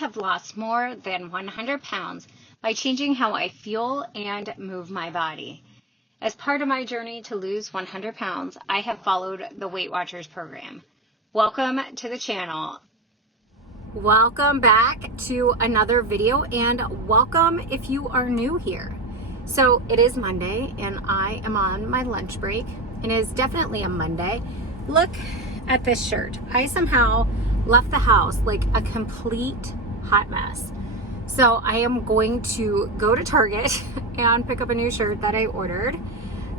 have lost more than 100 pounds by changing how I feel and move my body. As part of my journey to lose 100 pounds, I have followed the Weight Watchers program. Welcome to the channel. Welcome back to another video, and welcome if you are new here. So it is Monday and I am on my lunch break, and it is definitely a Monday. Look at this shirt. I somehow left the house like a complete hot mess. So I am going to go to Target and pick up a new shirt that I ordered,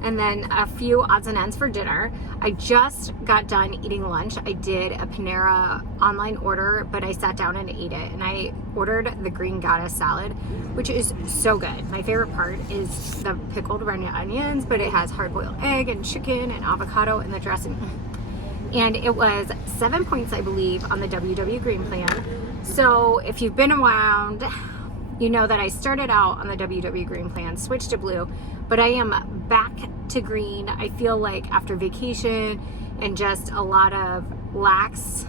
and then a few odds and ends for dinner. I just got done eating lunch. I did a Panera online order, but I sat down and ate it. And I ordered the Green Goddess salad, which is so good. My favorite part is the pickled red onions, but it has hard-boiled egg and chicken and avocado and the dressing. And it was 7 points, I believe, on the WW Green Plan. So if you've been around, you know that I started out on the WW Green Plan, switched to blue, but I am back to green. I feel like after vacation and just a lot of lax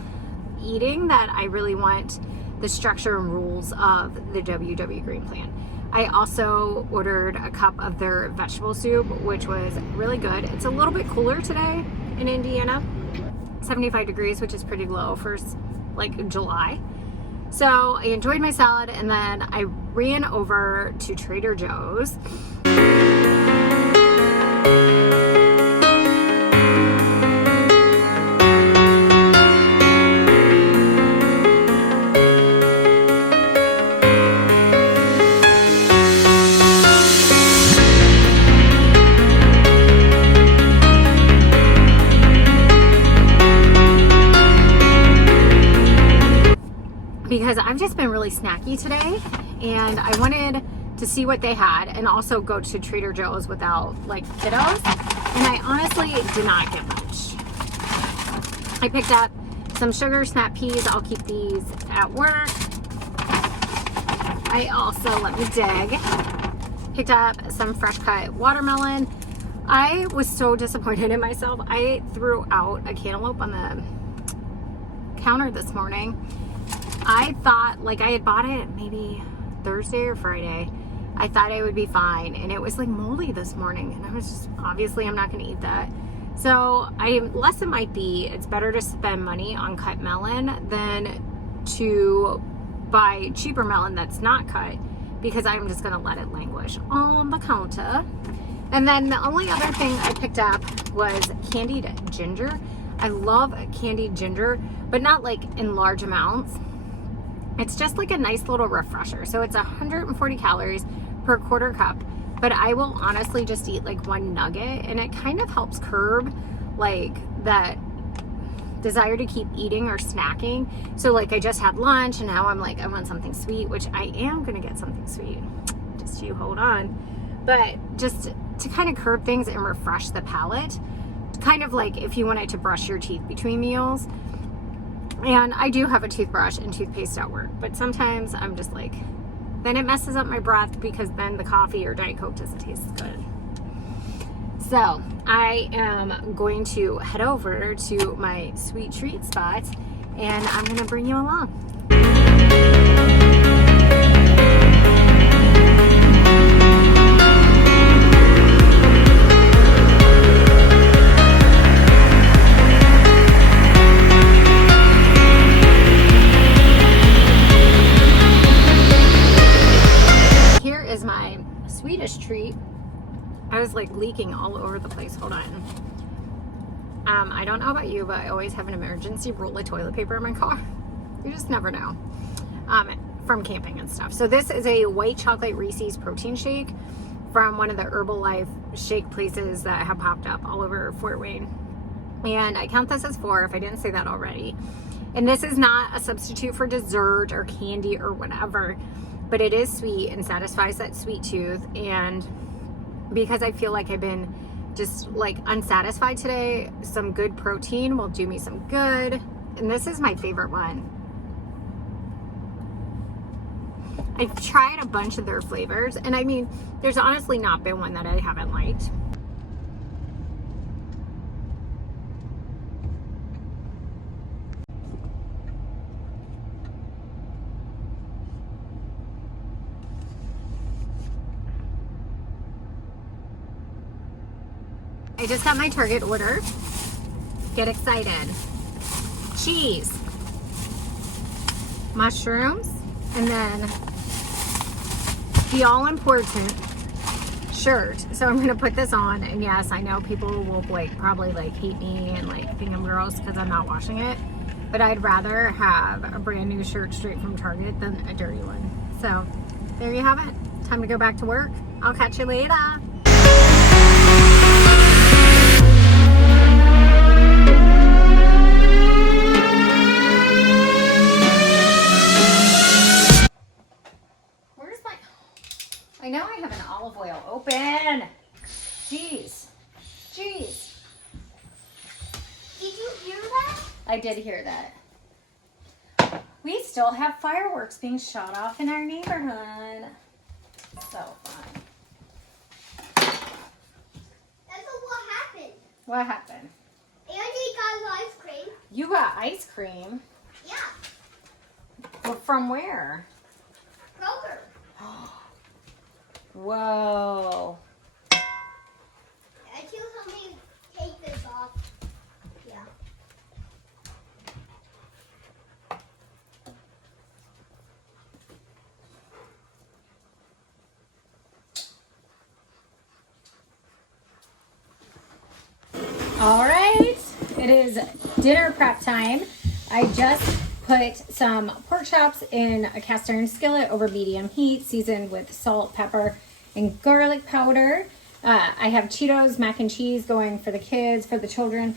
eating that I really want the structure and rules of the WW Green Plan. I also ordered a cup of their vegetable soup, which was really good. It's a little bit cooler today in Indiana, 75 degrees, which is pretty low for like July. So I enjoyed my salad, and then I ran over to Trader Joe's. Because I've just been really snacky today, and I wanted to see what they had and also go to Trader Joe's without like kiddos, and I honestly did not get much. I picked up some sugar snap peas. I'll keep these at work. I also, let me dig, picked up some fresh cut watermelon. I was so disappointed in myself. I threw out a cantaloupe on the counter this morning. I thought, like, I had bought it maybe Thursday or Friday. I thought it would be fine, and it was like moldy this morning, and I was just, obviously I'm not going to eat that. So lesson might be, it's better to spend money on cut melon than to buy cheaper melon that's not cut, because I'm just going to let it languish on the counter. And then the only other thing I picked up was candied ginger. I love candied ginger, but not like in large amounts. It's just like a nice little refresher. So it's 140 calories per quarter cup, but I will honestly just eat like one nugget, and it kind of helps curb like that desire to keep eating or snacking. So like I just had lunch, and now I'm like, I want something sweet, which I am gonna get something sweet. Just you hold on. But just to kind of curb things and refresh the palate, kind of like if you wanted to brush your teeth between meals. And I do have a toothbrush and toothpaste at work, but sometimes I'm just like, then it messes up my breath, because then the coffee or Diet Coke doesn't taste good. So I am going to head over to my sweet treat spot, and I'm going to bring you along. Treat. I was like leaking all over the place. Hold on. I don't know about you, but I always have an emergency roll of toilet paper in my car. You just never know. From camping and stuff. So this is a white chocolate Reese's protein shake from one of the Herbalife shake places that have popped up all over Fort Wayne. And I count this as 4 if I didn't say that already. And this is not a substitute for dessert or candy or whatever, but it is sweet and satisfies that sweet tooth. And because I feel like I've been just like unsatisfied today, some good protein will do me some good. And this is my favorite one. I've tried a bunch of their flavors, and I mean, there's honestly not been one that I haven't liked. I just got my Target order. Get excited. Cheese, mushrooms, and then the all-important shirt. So I'm gonna put this on, and yes, I know people will probably hate me and think I'm gross because I'm not washing it, but I'd rather have a brand new shirt straight from Target than a dirty one. So there you have it. Time to go back to work. I'll catch you later. I know I have an olive oil open. Jeez. Jeez. Did you hear that? I did hear that. We still have fireworks being shot off in our neighborhood. So fun. That's what happened. What happened? Andy got ice cream. You got ice cream? Yeah. Well, from where? Kroger. Whoa. Until somebody take this off. Yeah. All right, it is dinner prep time. I just put some pork chops in a cast iron skillet over medium heat, seasoned with salt, pepper, and garlic powder. I have Cheetos mac and cheese going for the kids, for the children.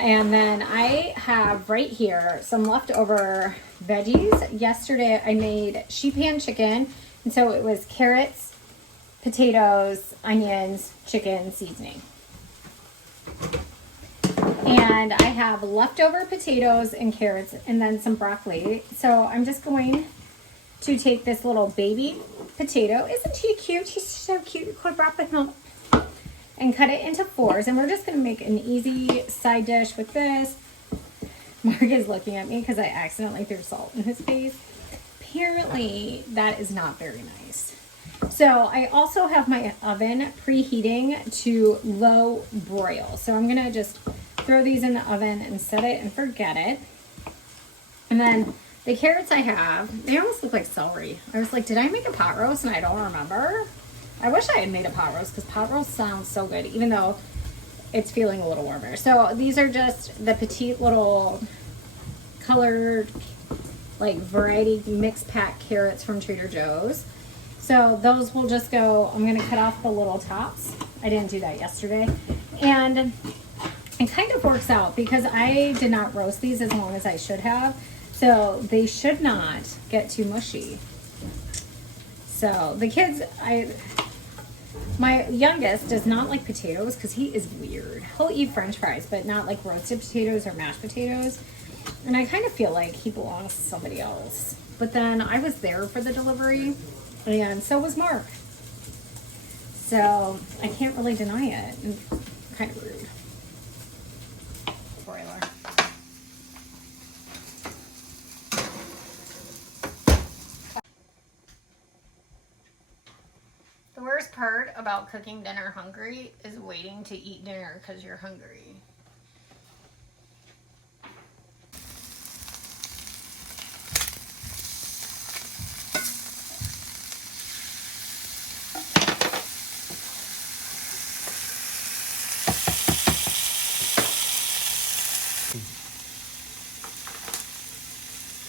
And then I have right here some leftover veggies. Yesterday I made sheet pan chicken, and so it was carrots, potatoes, onions, chicken seasoning. And I have leftover potatoes and carrots and then some broccoli. So I'm just going to take this little baby potato. Isn't he cute? He's so cute. And cut it into fours. And we're just going to make an easy side dish with this. Mark is looking at me because I accidentally threw salt in his face. Apparently that is not very nice. So I also have my oven preheating to low broil. So I'm going to just throw these in the oven and set it and forget it. And then the carrots I have, they almost look like celery. I was like, did I make a pot roast and I don't remember? I wish I had made a pot roast because pot roast sounds so good, even though it's feeling a little warmer. So these are just the petite little colored, variety mix pack carrots from Trader Joe's. So those will just go, I'm going to cut off the little tops. I didn't do that yesterday. And it kind of works out because I did not roast these as long as I should have. So they should not get too mushy. So the kids, my youngest does not like potatoes because he is weird. He'll eat French fries, but not like roasted potatoes or mashed potatoes. And I kind of feel like he belongs to somebody else. But then I was there for the delivery, and so was Mark. So I can't really deny it. And kind of rude. Broiler. The worst part about cooking dinner hungry is waiting to eat dinner because you're hungry.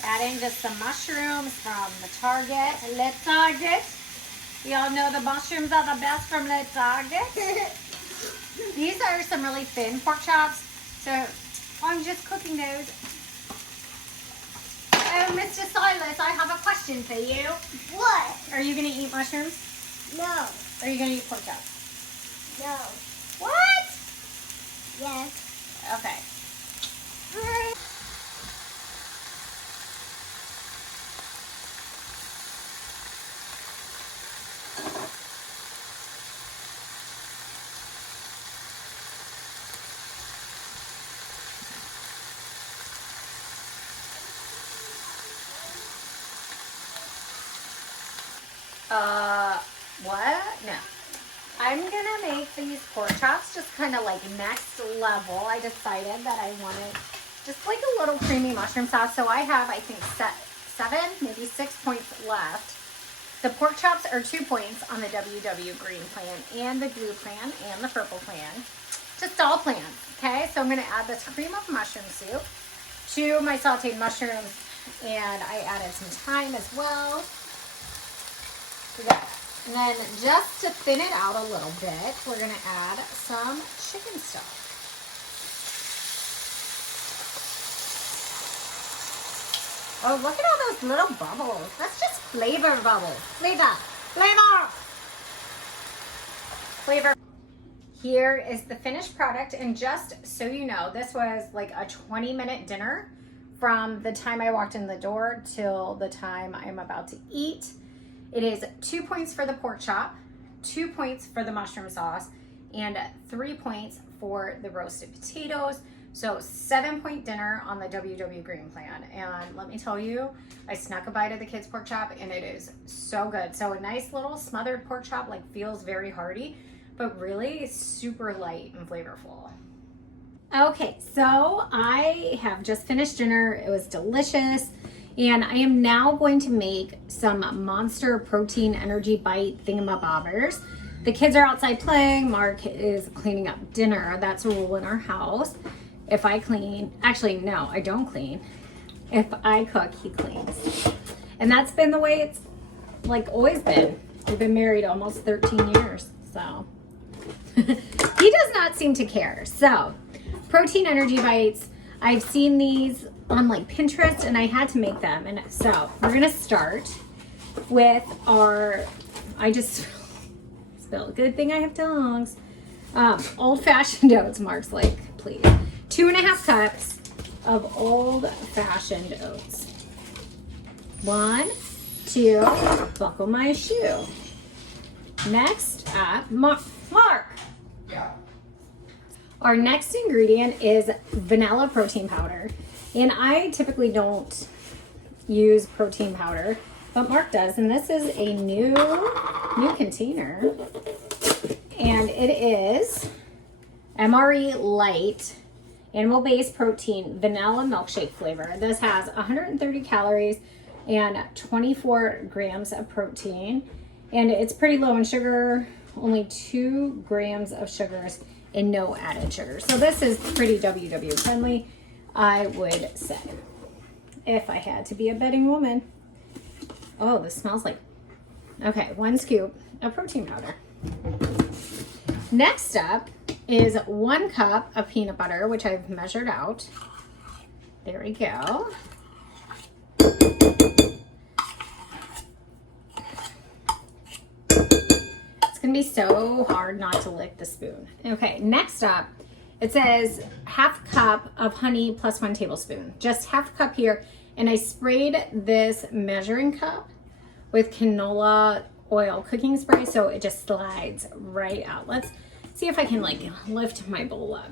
Adding just some mushrooms from the Target. Le Target. We all know the mushrooms are the best from Le Target. These are some really thin pork chops. So I'm just cooking those. Oh, Mr. Silas, I have a question for you. What? Are you going to eat mushrooms? No. Or are you going to eat pork chops? No. What? Yes. Okay. What? No. I'm gonna make these pork chops just kind of like next level. I decided that I wanted just like a little creamy mushroom sauce. So I have, I think, 7, maybe 6 points left. The pork chops are 2 points on the WW green plan and the blue plan and the purple plan. Just all plans, okay? So I'm gonna add this cream of mushroom soup to my sauteed mushrooms, and I added some thyme as well. And then just to thin it out a little bit, we're gonna add some chicken stock. Oh, look at all those little bubbles. That's just flavor bubbles. Flavor. Here is the finished product, and just so you know, this was like a 20-minute dinner from the time I walked in the door till the time I'm about to eat. It is 2 points for the pork chop, 2 points for the mushroom sauce, and 3 points for the roasted potatoes. So 7-point dinner on the WW Green Plan. And let me tell you, I snuck a bite of the kids' pork chop and it is so good. So a nice little smothered pork chop, like feels very hearty, but really super light and flavorful. Okay, so I have just finished dinner. It was delicious. And I am now going to make some Monster Protein Energy Bite thingamabobbers. The kids are outside playing. Mark is cleaning up dinner. That's a rule in our house. If I clean, actually, no, I don't clean. If I cook, he cleans. And that's been the way it's like always been. We've been married almost 13 years, so. He does not seem to care. So, Protein Energy Bites. I've seen these on like Pinterest and I had to make them. And so we're gonna start with our, I just spilled, good thing I have tongs. Old-fashioned oats. Mark's like, please. 2.5 cups of old-fashioned oats. 1, 2, buckle my shoe. Next up, Mark. Yeah. Our next ingredient is vanilla protein powder. And I typically don't use protein powder, but Mark does. And this is a new container. And it is MRE Light Animal-Based Protein Vanilla Milkshake flavor. This has 130 calories and 24 grams of protein. And it's pretty low in sugar, only 2 grams of sugars and no added sugar. So this is pretty WW friendly, I would say, if I had to be a betting woman. Oh, this smells like, okay, 1 scoop of protein powder. Next up is 1 cup of peanut butter, which I've measured out. There we go. It's gonna be so hard not to lick the spoon. Okay, next up, it says 1/2 cup of honey plus 1 tablespoon. Just 1/2 cup here. And I sprayed this measuring cup with canola oil cooking spray, so it just slides right out. Let's see if I can like lift my bowl up.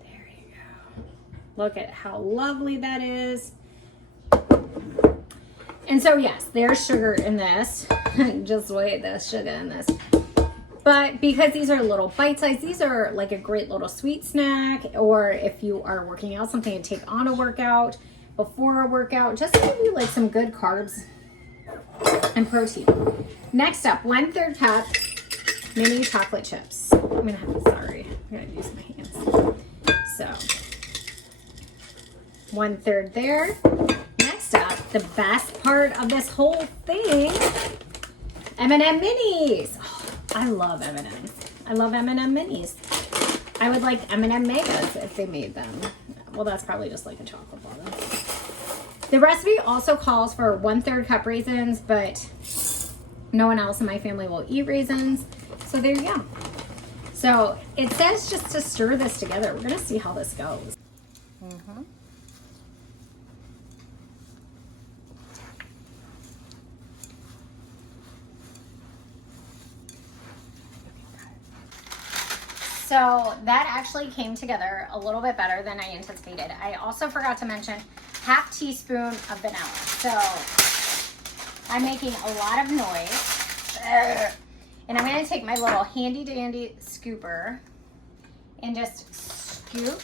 There you go. Look at how lovely that is. And so yes, there's sugar in this. Just wait, there's sugar in this. But because these are little bite size, these are like a great little sweet snack, or if you are working out, something to take on a workout, before a workout, just to give you like some good carbs and protein. Next up, 1/3 cup mini chocolate chips. I'm gonna use my hands. So 1/3 there. Next up, the best part of this whole thing, M&M minis. Oh, I love M&Ms. I love M&M minis. I would like M&M megas if they made them. Well, that's probably just like a chocolate bar. The recipe also calls for 1/3 cup raisins, but no one else in my family will eat raisins. So there you go. So it says just to stir this together. We're gonna see how this goes. So that actually came together a little bit better than I anticipated. I also forgot to mention 1/2 teaspoon of vanilla. So I'm making a lot of noise. And I'm gonna take my little handy dandy scooper and just scoop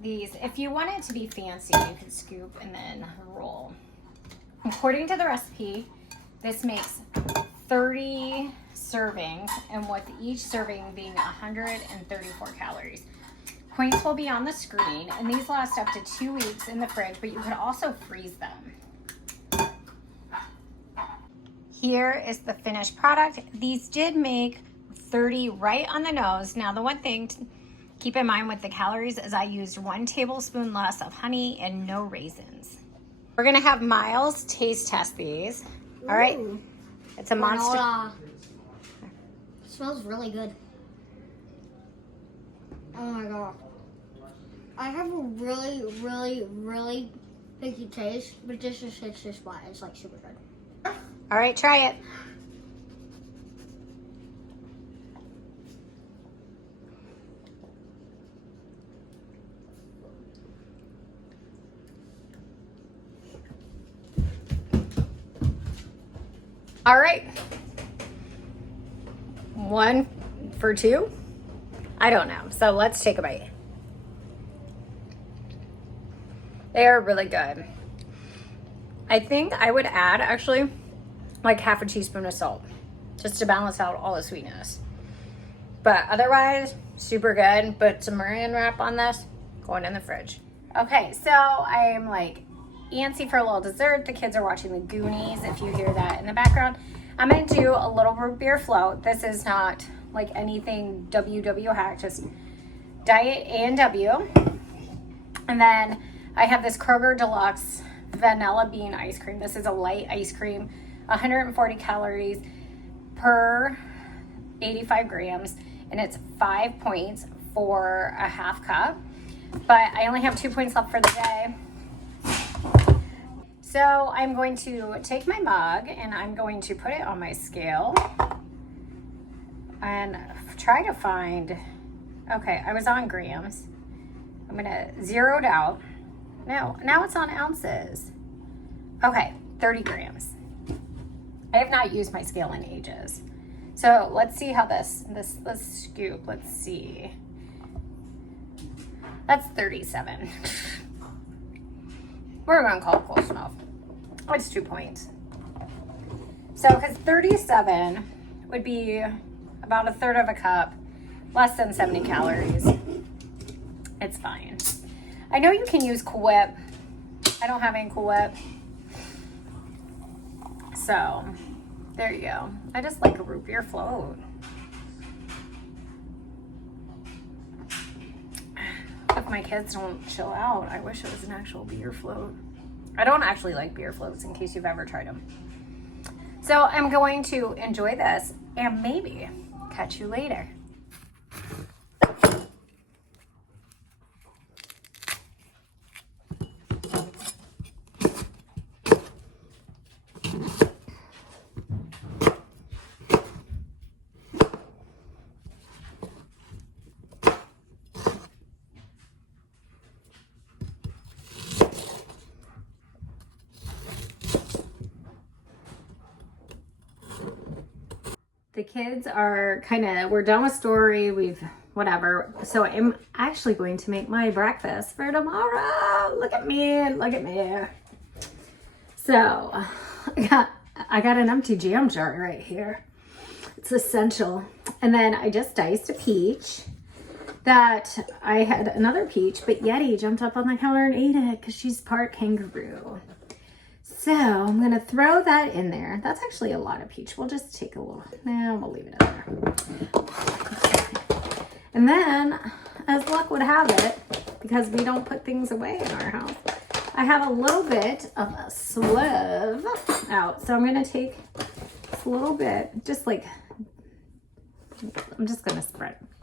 these. If you want it to be fancy, you can scoop and then roll. According to the recipe, this makes 30 servings, and with each serving being 134 calories. Points will be on the screen, and these last up to 2 weeks in the fridge, but you could also freeze them. Here is the finished product. These did make 30 right on the nose. Now, the one thing to keep in mind with the calories is I used 1 tablespoon less of honey and no raisins. We're gonna have Miles taste test these. All right, it's a monster. It smells really good. Oh my god. I have a really, really, really picky taste, but this is hits this spot. It's like super good. All right, try it. All right. 1 for 2? I don't know. So let's take a bite. They are really good. I think I would add actually like half a teaspoon of salt just to balance out all the sweetness. But otherwise, super good. Put some Saran wrap on this, going in the fridge. Okay, so I'm like antsy for a little dessert. The kids are watching the Goonies, if you hear that in the background. I'm gonna do a little root beer float. This is not like anything WW hack, just diet A&W. And then I have this Kroger Deluxe vanilla bean ice cream. This is a light ice cream, 140 calories per 85 grams, and it's 5 points for a half cup. But I only have 2 points left for the day. So I'm going to take my mug and I'm going to put it on my scale and try to find, okay, I was on grams. I'm gonna zero it out. Now it's on ounces. Okay, 30 grams. I have not used my scale in ages. So let's see how let's scoop, let's see. That's 37. We're gonna call it close enough. It's 2 points. So, because 37 would be about a third of a cup, less than 70 calories. It's fine. I know you can use Cool Whip. I don't have any Cool Whip. So, there you go. I just like a root beer float. If my kids don't chill out, I wish it was an actual beer float. I don't actually like beer floats, in case you've ever tried them. So I'm going to enjoy this and maybe catch you later. The kids are we're done with story, whatever. So I'm actually going to make my breakfast for tomorrow. Look at me. So I got an empty jam jar right here. It's essential. And then I just diced a peach that I had another peach, but Yeti jumped up on the counter and ate it because she's part kangaroo. So I'm gonna throw that in there. That's actually a lot of peach. We'll just take a little, we'll leave it in there. And then, as luck would have it, because we don't put things away in our house, I have a little bit of a slive out. So I'm gonna take this little bit, I'm just gonna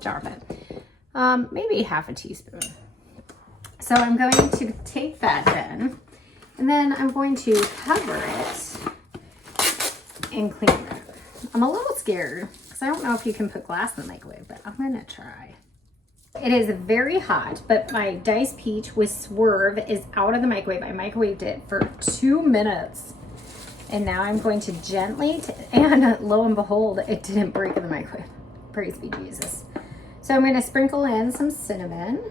jar it. Maybe half a teaspoon. So I'm going to take that then. And then I'm going to cover it and clean it. I'm a little scared because I don't know if you can put glass in the microwave, but I'm gonna try. It is very hot, but my diced peach with Swerve is out of the microwave. I microwaved it for 2 minutes. And now I'm going to gently, and lo and behold, it didn't break in the microwave. Praise be Jesus. So I'm going to sprinkle in some cinnamon.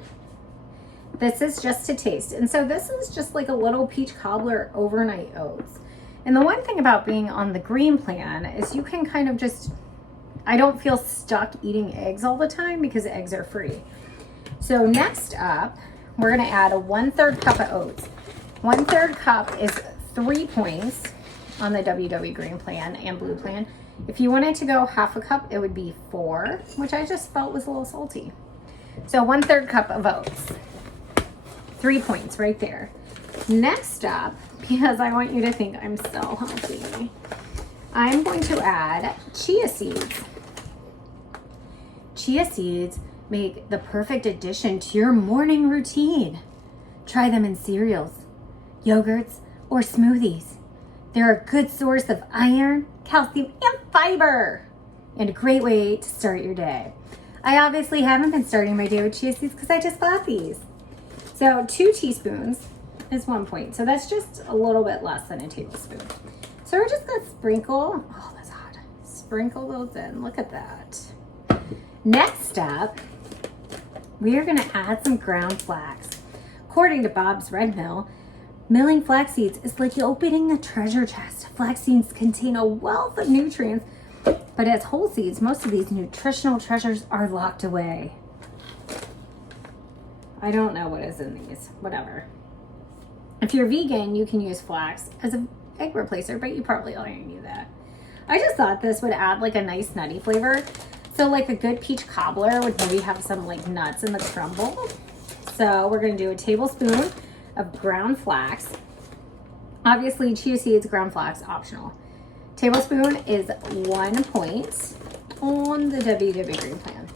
This is just to taste. And so this is just like a little peach cobbler overnight oats. And the one thing about being on the green plan is you can kind of just, I don't feel stuck eating eggs all the time because eggs are free. So next up, we're going to add a 1/3 cup of oats. 1/3 cup is 3 points on the WW green plan and blue plan. If you wanted to go half a cup, it would be 4, which I just felt was a little salty. So 1/3 cup of oats. 3 points right there. Next up, because I want you to think I'm so healthy, I'm going to add chia seeds. Chia seeds make the perfect addition to your morning routine. Try them in cereals, yogurts, or smoothies. They're a good source of iron, calcium, and fiber, and a great way to start your day. I obviously haven't been starting my day with chia seeds because I just bought these. So 2 teaspoons is 1 point. So that's just a little bit less than a tablespoon. So we're just gonna sprinkle, oh that's hot, sprinkle those in, look at that. Next up, we are gonna add some ground flax. According to Bob's Red Mill, milling flax seeds is like opening a treasure chest. Flax seeds contain a wealth of nutrients, but as whole seeds, most of these nutritional treasures are locked away. I don't know what is in these, whatever. If you're vegan, you can use flax as an egg replacer, but you probably already knew that. I just thought this would add like a nice nutty flavor. So like a good peach cobbler would maybe have some like nuts in the crumble. So we're gonna do a tablespoon of ground flax. Obviously chia seeds, ground flax, optional. Tablespoon is 1 point on the WW green plan.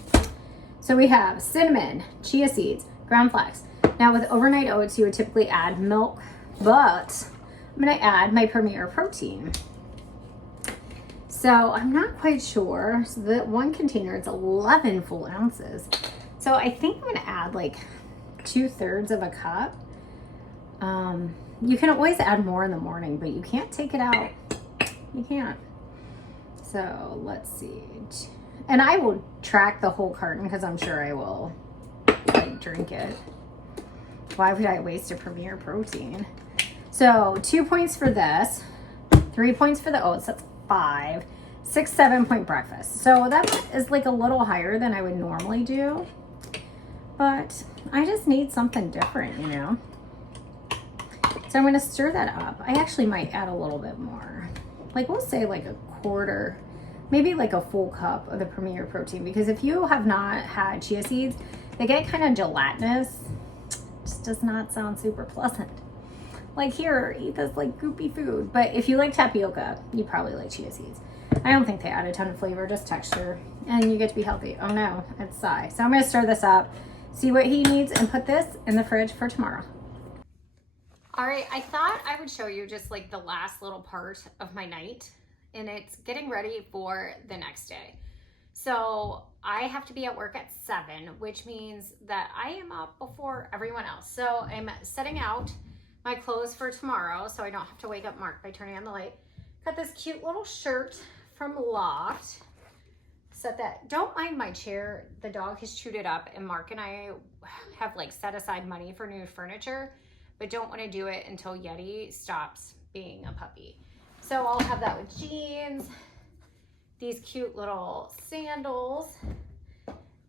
So we have cinnamon, chia seeds, ground flax. Now with overnight oats, you would typically add milk, but I'm gonna add my Premier protein. So I'm not quite sure. So the one container, it's 11 full ounces. So I think I'm gonna add like 2/3 of a cup. You can always add more in the morning, but you can't take it out. You can't. So let's see. And I will track the whole carton because I'm sure I will like drink it. Why would I waste a Premier protein? So 2 points for this, 3 points for the oats, that's 5, 6, 7 point breakfast. So that is like a little higher than I would normally do, but I just need something different, you know? So I'm gonna stir that up. I actually might add a little bit more. Like we'll say like a quarter, maybe like a full cup of the Premier protein, because if you have not had chia seeds, they get kind of gelatinous. Just does not sound super pleasant. Like here, eat this like goopy food. But if you like tapioca, you probably like chia seeds. I don't think they add a ton of flavor, just texture, and you get to be healthy. Oh no, it's Sai. So I'm gonna stir this up, see what he needs, and put this in the fridge for tomorrow. All right, I thought I would show you just like the last little part of my night, and it's getting ready for the next day. So I have to be at work at 7, which means that I am up before everyone else. So I'm setting out my clothes for tomorrow so I don't have to wake up Mark by turning on the light. Got this cute little shirt from Loft. Set that, don't mind my chair. The dog has chewed it up, and Mark and I have like set aside money for new furniture, but don't want to do it until Yeti stops being a puppy. So I'll have that with jeans, these cute little sandals,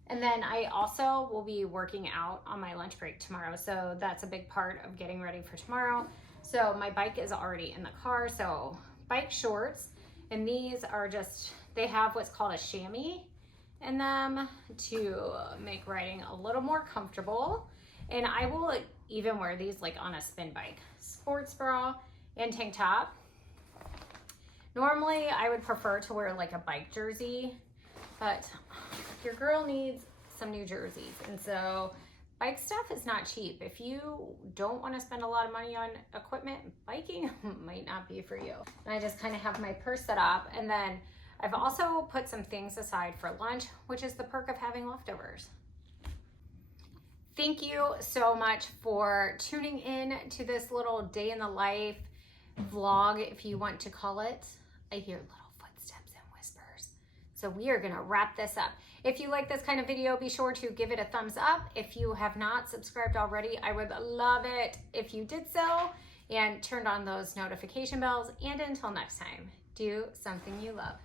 and then I also will be working out on my lunch break tomorrow. So that's a big part of getting ready for tomorrow. So my bike is already in the car. So bike shorts, and these are just, they have what's called a chamois in them to make riding a little more comfortable. And I will even wear these like on a spin bike. Sports bra and tank top. Normally I would prefer to wear like a bike jersey, but your girl needs some new jerseys. And so bike stuff is not cheap. If you don't want to spend a lot of money on equipment, biking might not be for you. And I just kind of have my purse set up, and then I've also put some things aside for lunch, which is the perk of having leftovers. Thank you so much for tuning in to this little day in the life vlog, if you want to call it. I hear little footsteps and whispers. So we are gonna wrap this up. If you like this kind of video, be sure to give it a thumbs up. If you have not subscribed already, I would love it if you did so and turned on those notification bells. And until next time, do something you love.